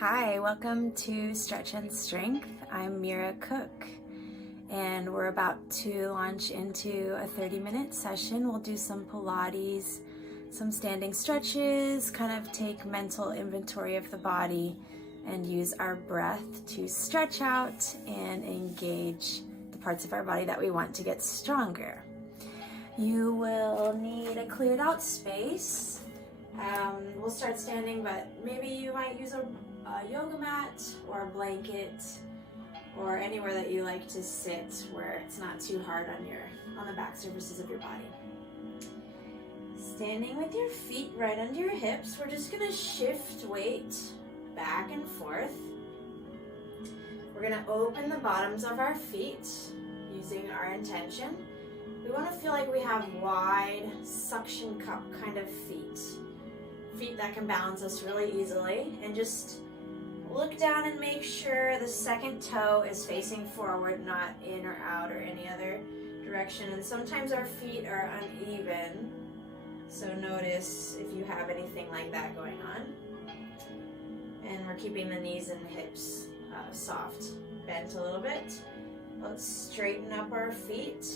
Hi, welcome to Stretch and Strength. I'm Mira Cook, and we're about to launch into a 30-minute session. We'll do some Pilates, some standing stretches, kind of take mental inventory of the body, and use our breath to stretch out and engage the parts of our body that we want to get stronger. You will need a cleared out space. We'll start standing, but maybe you might use a yoga mat or a blanket or anywhere that you like to sit where it's not too hard on the back surfaces of your body. Standing with your feet right under your hips, we're just going to shift weight back and forth. We're going to open the bottoms of our feet using our intention. We want to feel like we have wide suction cup kind of feet that can balance us really easily, and just look down and make sure the second toe is facing forward, not in or out or any other direction. And sometimes our feet are uneven, so notice if you have anything like that going on. And we're keeping the knees and hips soft, bent a little bit. Let's straighten up our feet.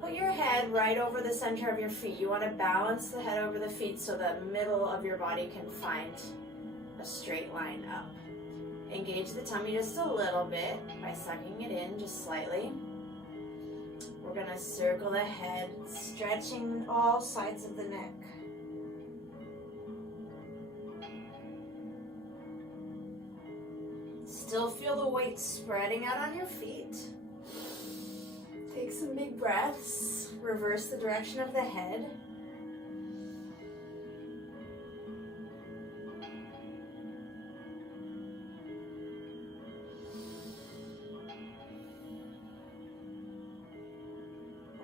Put your head right over the center of your feet. You want to balance the head over the feet so the middle of your body can find a straight line up. Engage the tummy just a little bit by sucking it in just slightly. We're going to circle the head, stretching all sides of the neck. Still feel the weight spreading out on your feet. Take some big breaths. Reverse the direction of the head.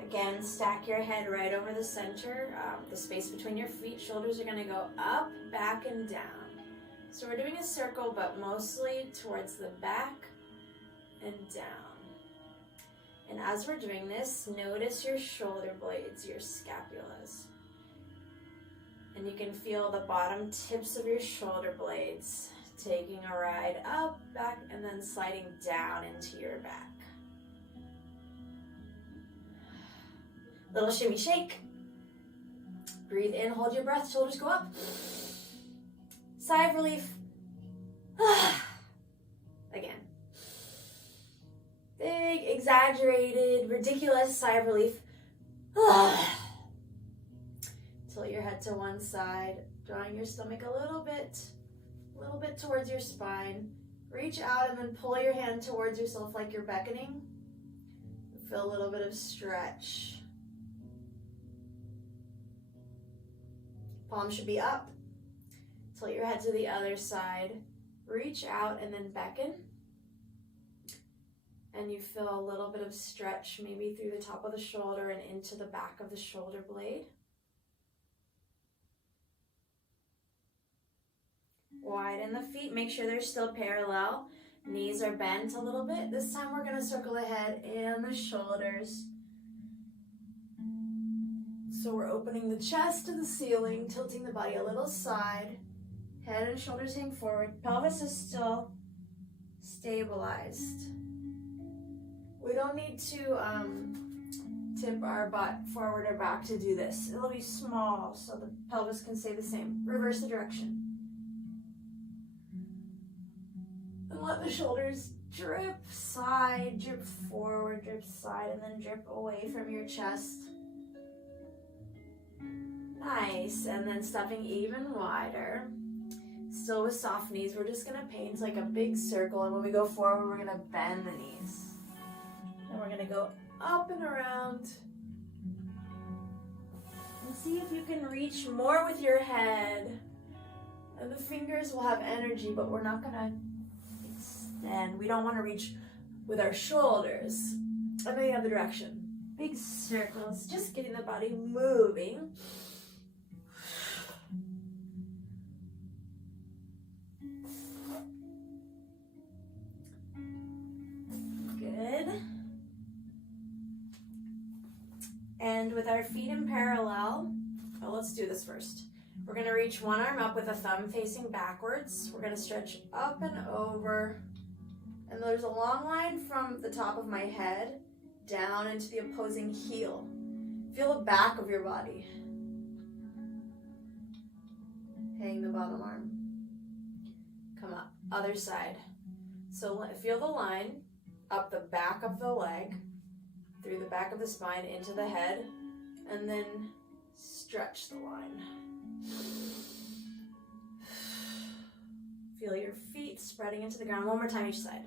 Again, stack your head right over the center. The space between your feet, shoulders are going to go up, back, and down. So we're doing a circle, but mostly towards the back and down. And as we're doing this, notice your shoulder blades, your scapulas. And you can feel the bottom tips of your shoulder blades taking a ride up, back, and then sliding down into your back. Little shimmy shake. Breathe in, hold your breath, shoulders go up. Sigh of relief. Again. Big, exaggerated, ridiculous sigh of relief. Tilt your head to one side, drawing your stomach a little bit towards your spine. Reach out and then pull your hand towards yourself like you're beckoning. Feel a little bit of stretch. Palms should be up. Tilt your head to the other side. Reach out and then beckon. And you feel a little bit of stretch, maybe through the top of the shoulder and into the back of the shoulder blade. Widen the feet, make sure they're still parallel. Knees are bent a little bit. This time we're going to circle the head and the shoulders. So we're opening the chest to the ceiling, tilting the body a little side. Head and shoulders hang forward. Pelvis is still stabilized. We don't need to tip our butt forward or back to do this. It'll be small so the pelvis can stay the same. Reverse the direction. And let the shoulders drip side, drip forward, drip side, and then drip away from your chest. Nice. And then stepping even wider. Still with soft knees, we're just going to paint like a big circle, and when we go forward, we're going to bend the knees. And we're going to go up and around. And see if you can reach more with your head. And the fingers will have energy, but we're not going to extend. We don't want to reach with our shoulders. And then the other direction. Big circles, just getting the body moving. Good. And with our feet in parallel, let's do this first. We're gonna reach one arm up with a thumb facing backwards. We're gonna stretch up and over. And there's a long line from the top of my head down into the opposing heel. Feel the back of your body. Hang the bottom arm. Come up, other side. So feel the line up the back of the leg, through the back of the spine into the head, and then stretch the line. Feel your feet spreading into the ground. One more time each side.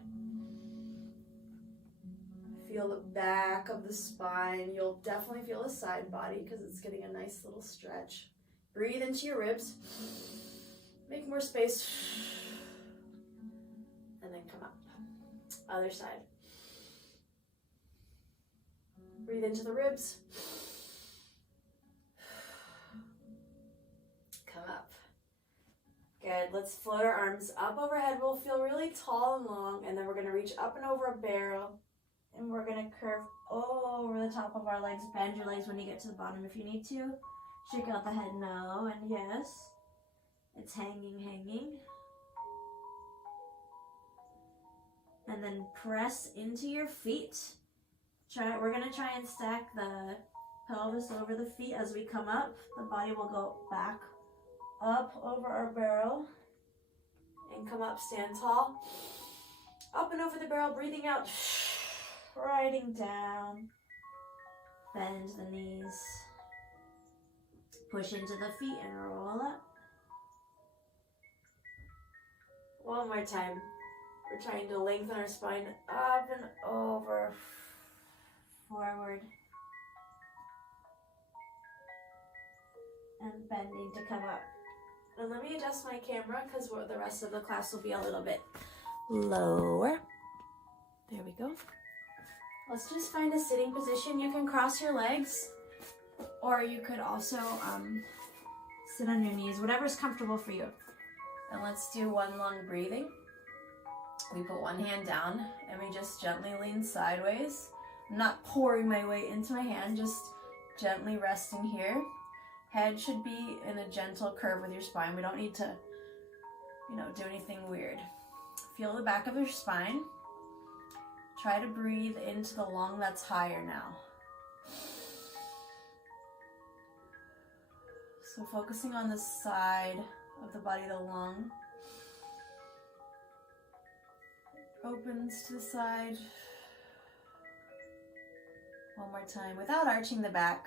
Feel the back of the spine. You'll definitely feel the side body because it's getting a nice little stretch. Breathe into your ribs. Make more space. And then come up. Other side. Breathe into the ribs. Come up. Good. Let's float our arms up overhead. We'll feel really tall and long, and then we're going to reach up and over a barrel, and we're going to curve over the top of our legs. Bend your legs when you get to the bottom if you need to. Shake out the head no, and yes. It's hanging. And then press into your feet. We're going to try and stack the pelvis over the feet as we come up. The body will go back up over our barrel and come up, stand tall. Up and over the barrel, breathing out, riding down. Bend the knees. Push into the feet and roll up. One more time. We're trying to lengthen our spine up and over, forward, and bending to come up. And let me adjust my camera because the rest of the class will be a little bit lower. There we go. Let's just find a sitting position. You can cross your legs, or you could also sit on your knees, whatever's comfortable for you. And let's do one long breathing. We put one hand down and we just gently lean sideways. I'm not pouring my weight into my hand, just gently resting here. Head should be in a gentle curve with your spine. We don't need to, do anything weird. Feel the back of your spine. Try to breathe into the lung that's higher now. So focusing on the side of the body, the lung. Opens to the side. One more time without arching the back.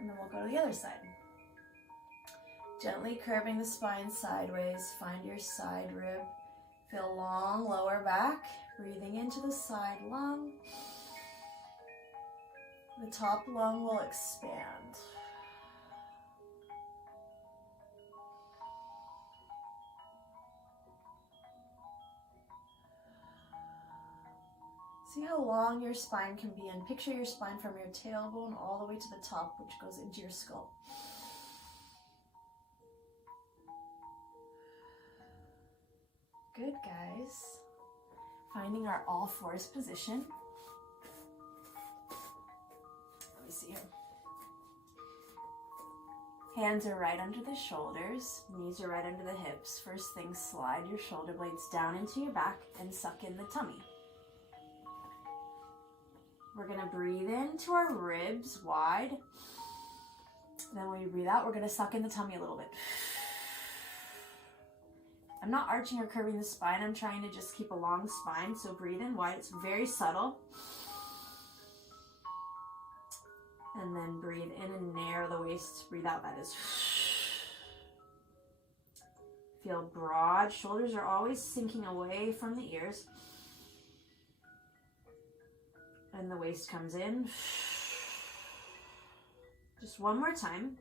And then we'll go to the other side. Gently curving the spine sideways. Find your side rib. Feel long lower back. Breathing into the side lung. The top lung will expand. See how long your spine can be, and picture your spine from your tailbone all the way to the top, which goes into your skull. Good, guys. Finding our all fours position. Let me see here. Hands are right under the shoulders, knees are right under the hips. First thing, slide your shoulder blades down into your back and suck in the tummy. We're gonna breathe into our ribs wide. Then when you breathe out, we're gonna suck in the tummy a little bit. I'm not arching or curving the spine. I'm trying to just keep a long spine. So breathe in wide. It's very subtle. And then breathe in and narrow the waist. Breathe out, that is. Feel broad. Shoulders are always sinking away from the ears. And the waist comes in. Just one more time.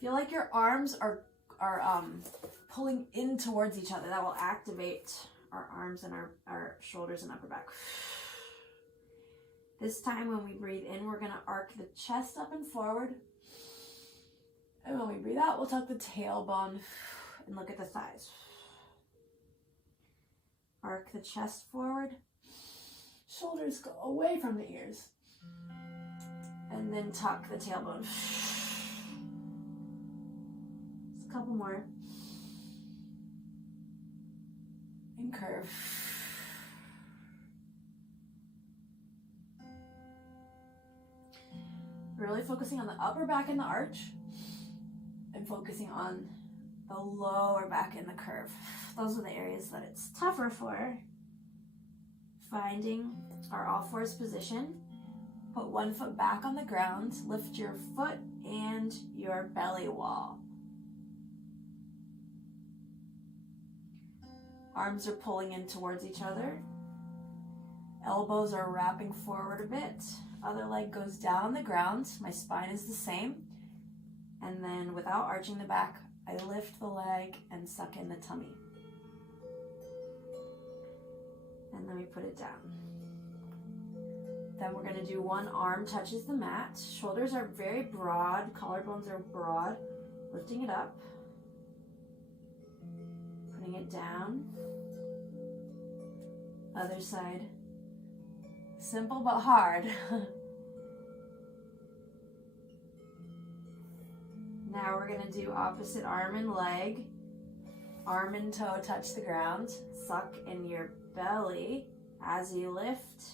Feel like your arms are pulling in towards each other. That will activate our arms and our shoulders and upper back. This time when we breathe in, we're gonna arc the chest up and forward. And when we breathe out, we'll tuck the tailbone and look at the thighs. Arc the chest forward. Shoulders go away from the ears. And then tuck the tailbone. Just a couple more. And curve. Really focusing on the upper back in the arch and focusing on the lower back in the curve. Those are the areas that it's tougher for. Finding our all fours position. Put one foot back on the ground. Lift your foot and your belly wall. Arms are pulling in towards each other. Elbows are wrapping forward a bit. Other leg goes down on the ground. My spine is the same. And then without arching the back, I lift the leg and suck in the tummy. And then we put it down. Then we're going to do one arm touches the mat. Shoulders are very broad. Collarbones are broad. Lifting it up. Putting it down. Other side. Simple but hard. Now we're going to do opposite arm and leg. Arm and toe touch the ground. Suck in your belly as you lift.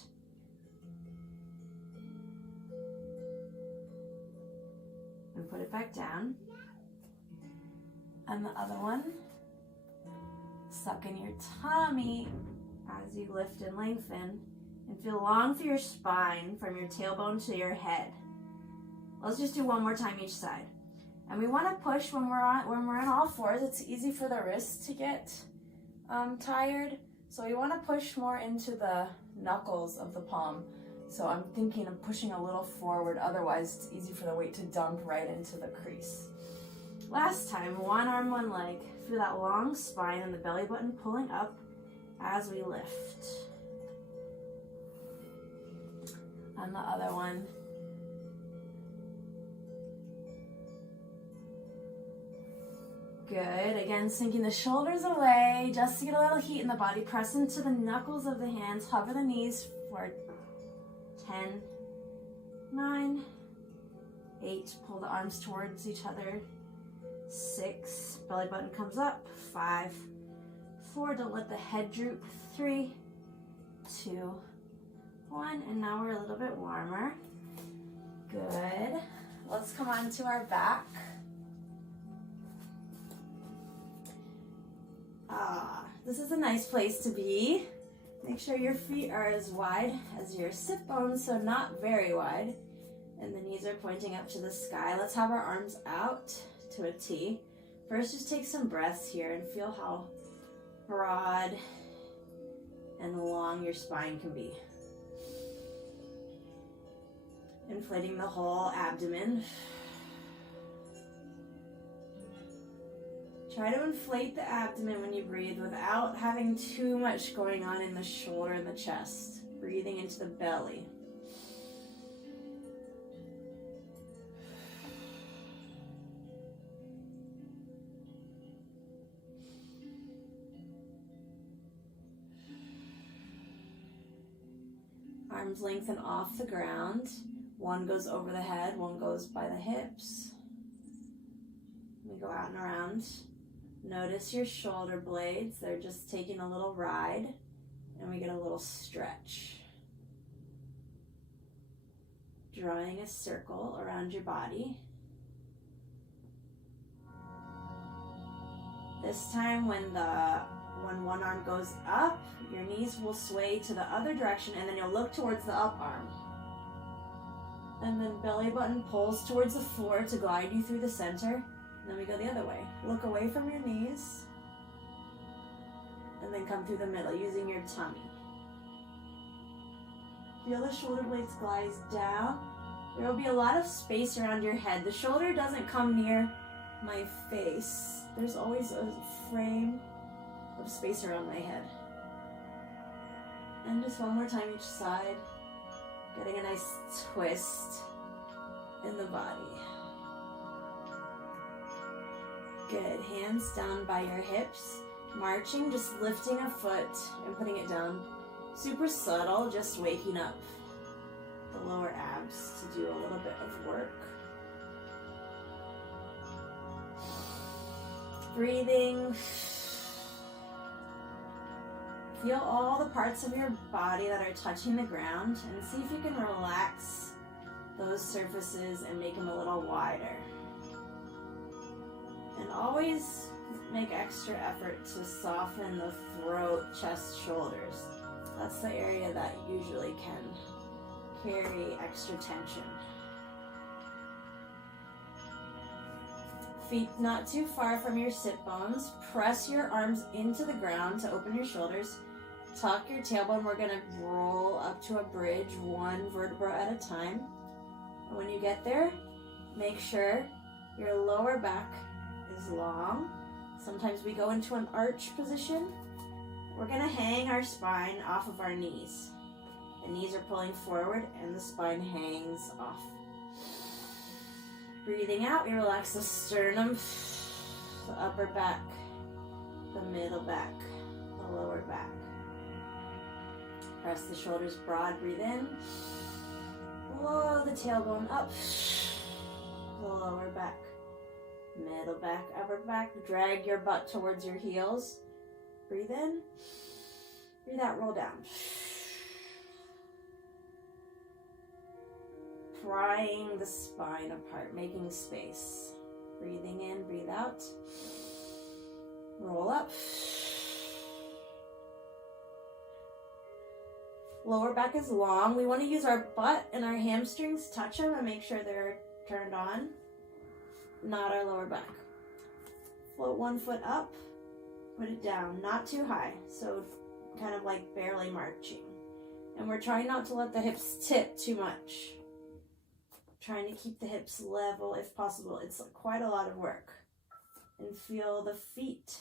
And put it back down. And the other one. Suck in your tummy as you lift and lengthen. And feel long through your spine from your tailbone to your head. Let's just do one more time each side. And we want to push when we're on all fours. It's easy for the wrists to get tired. So we want to push more into the knuckles of the palm. So I'm thinking of pushing a little forward. Otherwise, it's easy for the weight to dump right into the crease. Last time, one arm, one leg. Feel that long spine and the belly button pulling up as we lift. And the other one. Good. Again, sinking the shoulders away just to get a little heat in the body. Press into the knuckles of the hands. Hover the knees for 10, 9, 8. Pull the arms towards each other. 6. Belly button comes up. 5, 4. Don't let the head droop. 3, 2, 1. And now we're a little bit warmer. Good. Let's come on to our back. This is a nice place to be. Make sure your feet are as wide as your sit bones, so not very wide. And the knees are pointing up to the sky. Let's have our arms out to a T. First, just take some breaths here and feel how broad and long your spine can be. Inflating the whole abdomen. Try to inflate the abdomen when you breathe without having too much going on in the shoulder and the chest. Breathing into the belly. Arms lengthen off the ground. One goes over the head, one goes by the hips. We go out and around. Notice your shoulder blades. They're just taking a little ride, and we get a little stretch. Drawing a circle around your body. This time when one arm goes up, your knees will sway to the other direction, and then you'll look towards the up arm. And then belly button pulls towards the floor to guide you through the center. And then we go the other way. Look away from your knees. And then come through the middle using your tummy. Feel the shoulder blades glide down. There will be a lot of space around your head. The shoulder doesn't come near my face. There's always a frame of space around my head. And just one more time each side. Getting a nice twist in the body. Good. Hands down by your hips. Marching, just lifting a foot and putting it down. Super subtle, just waking up the lower abs to do a little bit of work. Breathing. Feel all the parts of your body that are touching the ground and see if you can relax those surfaces and make them a little wider. And always make extra effort to soften the throat, chest, shoulders. That's the area that usually can carry extra tension. Feet not too far from your sit bones. Press your arms into the ground to open your shoulders. Tuck your tailbone. We're gonna roll up to a bridge, one vertebra at a time. And when you get there, make sure your lower back is long. Sometimes we go into an arch position. We're gonna hang our spine off of our knees. The knees are pulling forward and the spine hangs off. Breathing out, we relax the sternum, the upper back, the middle back, the lower back. Press the shoulders broad, breathe in. Blow the tailbone up, the lower back, middle back, upper back. Drag your butt towards your heels. Breathe in, breathe out, roll down. Prying the spine apart, making space. Breathing in, breathe out. Roll up. Lower back is long. We want to use our butt and our hamstrings, touch them and make sure they're turned on, not our lower back. Float one foot up, put it down, not too high, so kind of like barely marching. And we're trying not to let the hips tip too much. Trying to keep the hips level if possible. It's quite a lot of work. And feel the feet,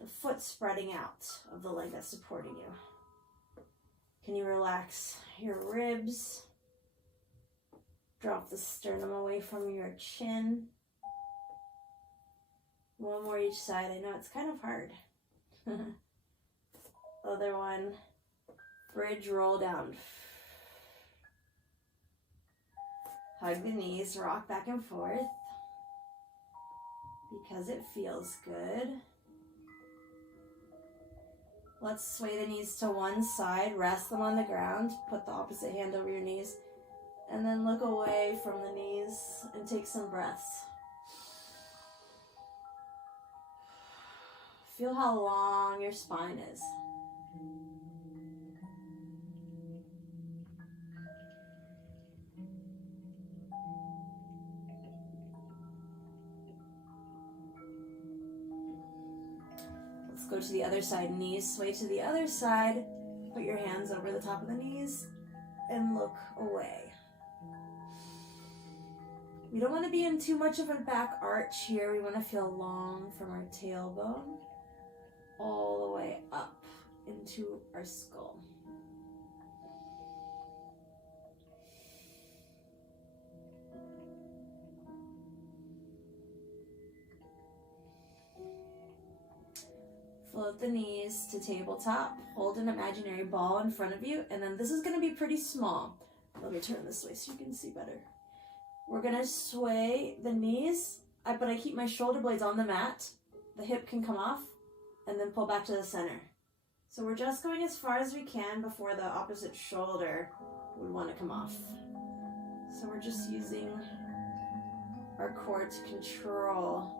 the foot spreading out of the leg that's supporting you. Can you relax your ribs? Drop the sternum away from your chin. One more each side. I know it's kind of hard. Other one. Bridge roll down. Hug the knees, rock back and forth because it feels good. Let's sway the knees to one side, rest them on the ground, put the opposite hand over your knees, and then look away from the knees and take some breaths. Feel how long your spine is. Go to the other side, knees sway to the other side. Put your hands over the top of the knees and look away. We don't want to be in too much of a back arch here. We want to feel long from our tailbone all the way up into our skull. Float the knees to tabletop. Hold an imaginary ball in front of you. And then this is going to be pretty small. Let me turn this way so you can see better. We're going to sway the knees, but I keep my shoulder blades on the mat. The hip can come off and then pull back to the center. So we're just going as far as we can before the opposite shoulder would want to come off. So we're just using our core to control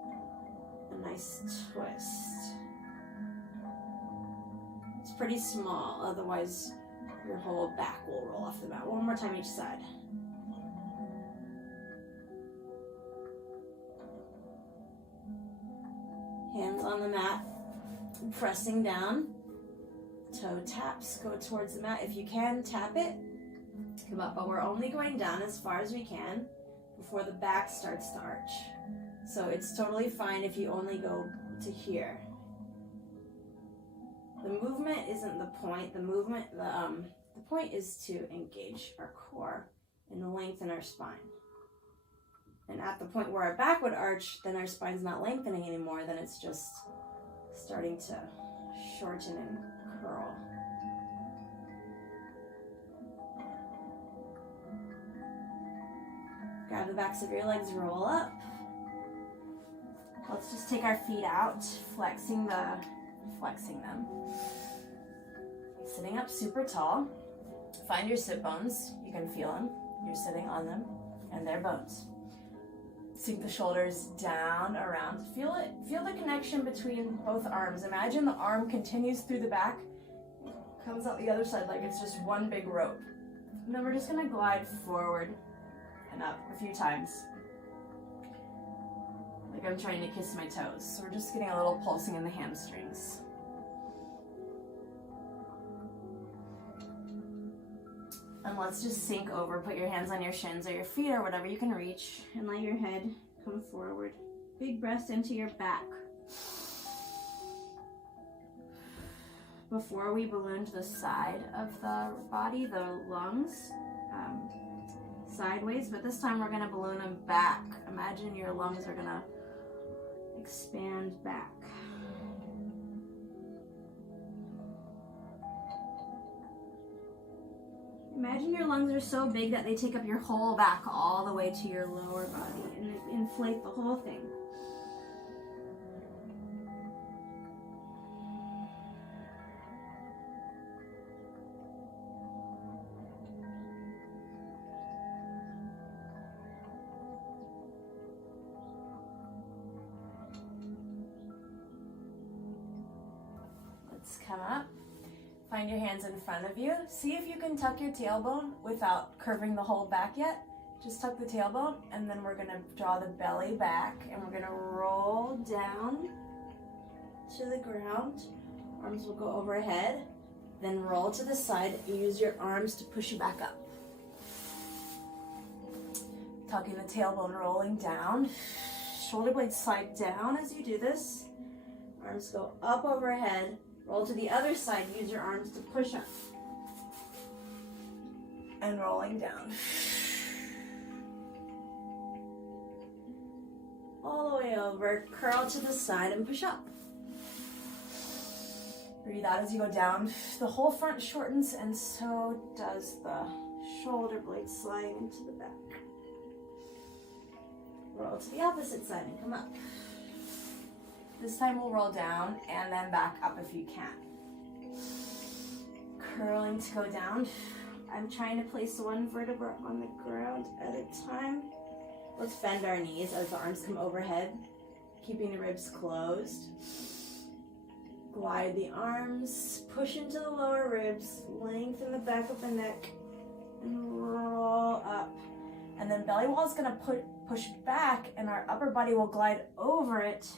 a nice twist. It's pretty small, otherwise your whole back will roll off the mat. One more time each side. Hands on the mat, pressing down. Toe taps, go towards the mat. If you can, tap it, come up, but we're only going down as far as we can before the back starts to arch. So it's totally fine if you only go to here. The movement isn't the point. The point is to engage our core and lengthen our spine. And at the point where our back would arch, then our spine's not lengthening anymore, then it's just starting to shorten and curl. Grab the backs of your legs, roll up. Let's just take our feet out, flexing them. Sitting up super tall. Find your sit bones. You can feel them. You're sitting on them, and they're bones. Sink the shoulders down, around. Feel it. Feel the connection between both arms. Imagine the arm continues through the back, comes out the other side like it's just one big rope. And then we're just gonna glide forward and up a few times. Like I'm trying to kiss my toes. So we're just getting a little pulsing in the hamstrings. And let's just sink over. Put your hands on your shins or your feet or whatever you can reach. And let your head come forward. Big breath into your back. Before we balloon to the side of the body, the lungs, sideways, but this time we're gonna balloon them back. Imagine your lungs are gonna expand back. Imagine your lungs are so big that they take up your whole back all the way to your lower body and inflate the whole thing. Let's come up. Find your hands in front of you. See if you can tuck your tailbone without curving the whole back yet. Just tuck the tailbone, and then we're gonna draw the belly back, and we're gonna roll down to the ground. Arms will go overhead, then roll to the side. Use your arms to push you back up. Tucking the tailbone, rolling down. Shoulder blades slide down as you do this. Arms go up overhead. Roll to the other side, use your arms to push up. And rolling down. All the way over, curl to the side and push up. Breathe out as you go down. The whole front shortens and so does the shoulder blade sliding into the back. Roll to the opposite side and come up. This time we'll roll down and then back up if you can. Curling to go down. I'm trying to place one vertebra on the ground at a time. Let's bend our knees as the arms come overhead, keeping the ribs closed. Glide the arms, push into the lower ribs, lengthen the back of the neck, and roll up. And then belly wall is gonna push back and our upper body will glide over it.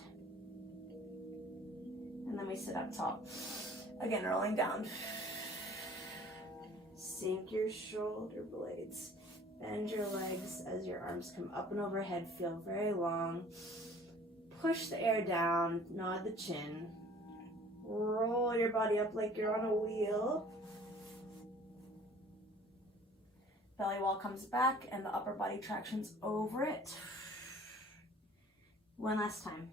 And then we sit up tall. Again, rolling down. Sink your shoulder blades. Bend your legs as your arms come up and overhead. Feel very long. Push the air down. Nod the chin. Roll your body up like you're on a wheel. Belly wall comes back and the upper body tractions over it. One last time.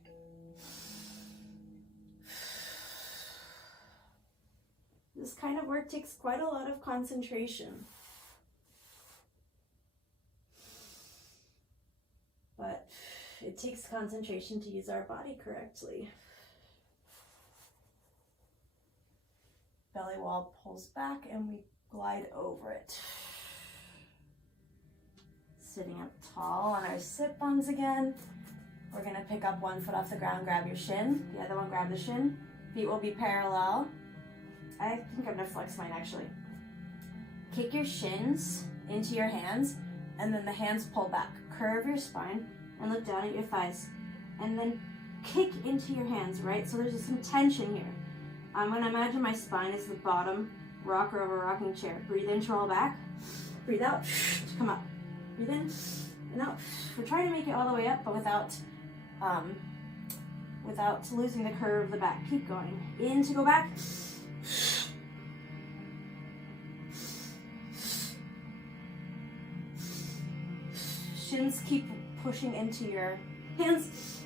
This kind of work takes quite a lot of concentration. But it takes concentration to use our body correctly. Belly wall pulls back and we glide over it. Sitting up tall on our sit bones again. We're gonna pick up one foot off the ground, grab your shin. The other one, grab the shin. Feet will be parallel. I think I'm gonna flex mine actually. Kick your shins into your hands and then the hands pull back. Curve your spine and look down at your thighs. And then kick into your hands, right? So there's some tension here. I'm gonna imagine my spine is the bottom rocker of a rocking chair. Breathe in to roll back. Breathe out to come up. Breathe in and out. We're trying to make it all the way up, but without losing the curve of the back. Keep going. In to go back. Shins keep pushing into your hands.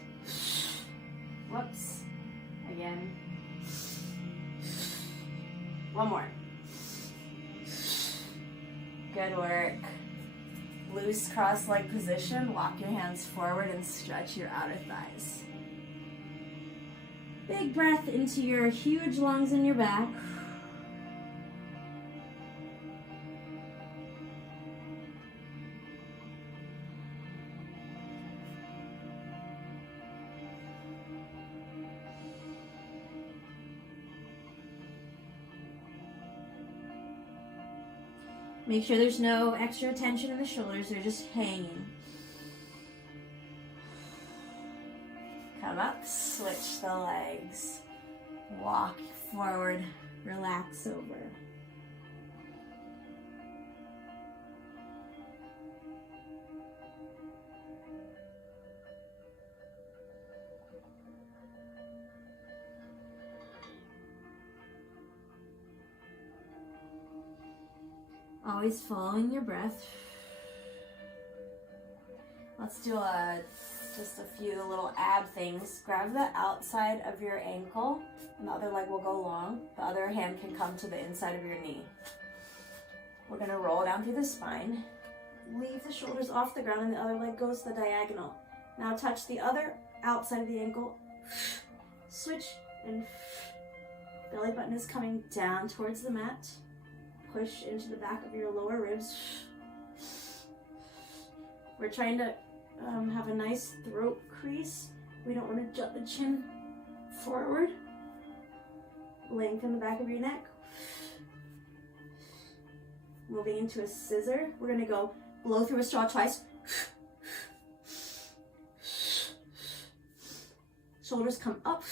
Whoops. Again. One more. Good work. Loose cross-leg position, walk your hands forward and stretch your outer thighs. Big breath into your huge lungs in your back. Make sure there's no extra tension in the shoulders, they're just hanging. Come up, switch the legs. Walk forward, relax over. Always following your breath. Let's do just a few little ab things. Grab the outside of your ankle, and the other leg will go long. The other hand can come to the inside of your knee. We're gonna roll down through the spine. Leave the shoulders off the ground, and the other leg goes the diagonal. Now touch the other outside of the ankle. Switch, and belly button is coming down towards the mat. Push into the back of your lower ribs. We're trying to have a nice throat crease. We don't want to jut the chin forward. Lengthen the back of your neck. Moving into a scissor. We're going to go blow through a straw twice. Shoulders come up.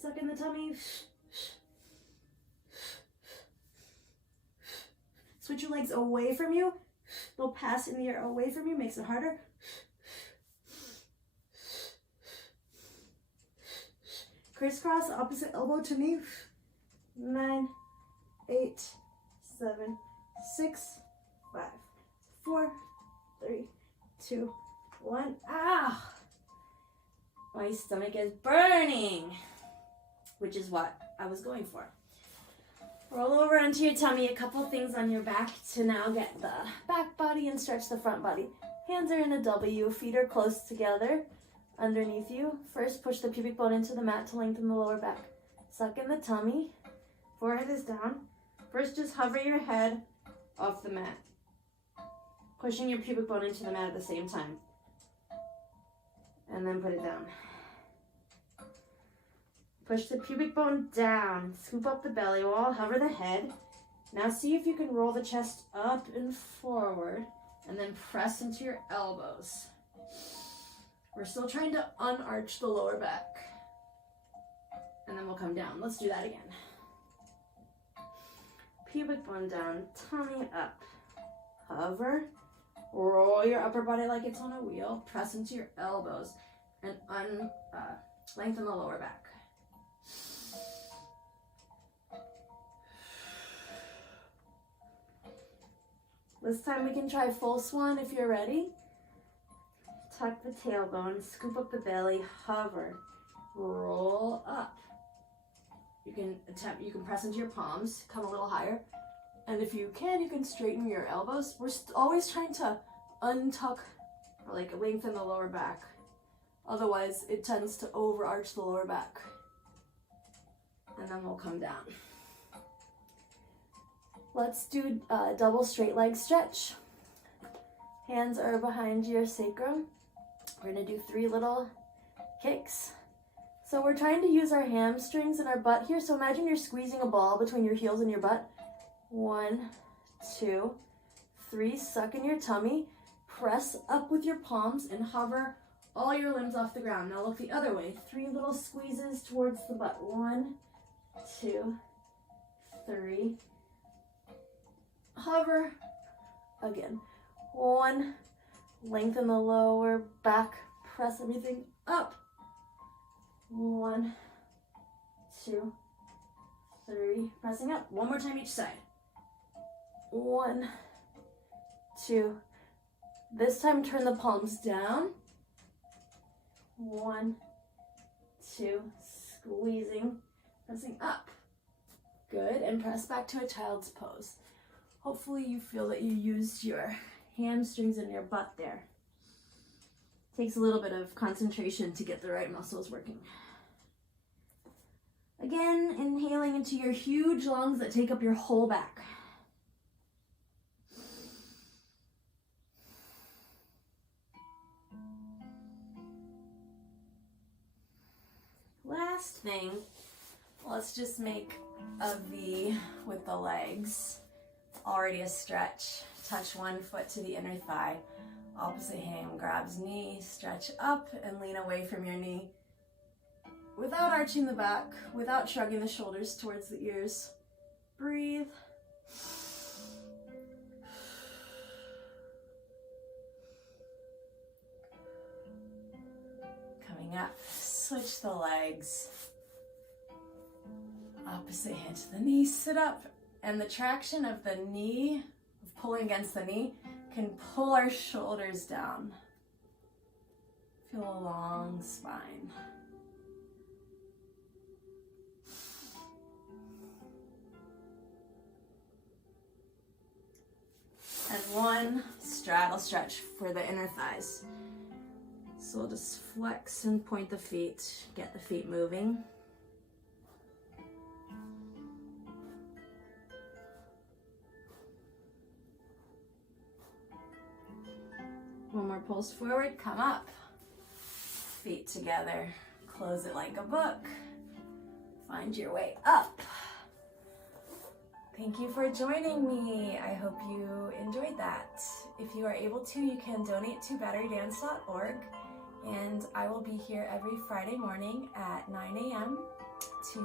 Suck in the tummy. Switch your legs away from you. They'll pass in the air away from you, makes it harder. Crisscross, opposite elbow to knee. 9, 8, 7, 6, 5, 4, 3, 2, 1. Ah! My stomach is burning, which is what I was going for. Roll over onto your tummy, a couple things on your back to now get the back body and stretch the front body. Hands are in a W, feet are close together underneath you. First, push the pubic bone into the mat to lengthen the lower back. Suck in the tummy, forehead is down. First, just hover your head off the mat, pushing your pubic bone into the mat at the same time. And then put it down. Push the pubic bone down, scoop up the belly wall, hover the head. Now see if you can roll the chest up and forward, and then press into your elbows. We're still trying to unarch the lower back. And then we'll come down. Let's do that again. Pubic bone down, tummy up. Hover, roll your upper body like it's on a wheel, press into your elbows, and lengthen the lower back. This time we can try full swan if you're ready. Tuck the tailbone, scoop up the belly, hover, roll up. You can press into your palms, come a little higher. And if you can straighten your elbows. We're always trying to untuck or like lengthen the lower back. Otherwise, it tends to overarch the lower back. And then we'll come down. Let's do a double straight leg stretch. Hands are behind your sacrum. We're gonna do 3 little kicks. So we're trying to use our hamstrings and our butt here. So imagine you're squeezing a ball between your heels and your butt. 1, 2, 3, suck in your tummy. Press up with your palms and hover all your limbs off the ground. Now look the other way. 3 little squeezes towards the butt. 1, 2, 3. Hover again. 1, lengthen the lower back, press everything up. 1, 2, 3, pressing up. One more time each side. 1, 2. This time turn the palms down. 1, 2, squeezing, pressing up. Good, and press back to a child's pose. Hopefully you feel that you used your hamstrings and your butt there. Takes a little bit of concentration to get the right muscles working. Again, inhaling into your huge lungs that take up your whole back. Last thing, let's just make a V with the legs. Already a stretch. Touch one foot to the inner thigh. Opposite hand grabs knee, stretch up and lean away from your knee. Without arching the back, without shrugging the shoulders towards the ears. Breathe. Coming up, switch the legs. Opposite hand to the knee, sit up. And the traction of the knee, of pulling against the knee, can pull our shoulders down. Feel a long spine. And one straddle stretch for the inner thighs. So we'll just flex and point the feet, get the feet moving. One more pulse forward, come up. Feet together, close it like a book. Find your way up. Thank you for joining me. I hope you enjoyed that. If you are able to, you can donate to batterydance.org, and I will be here every Friday morning at 9 a.m. to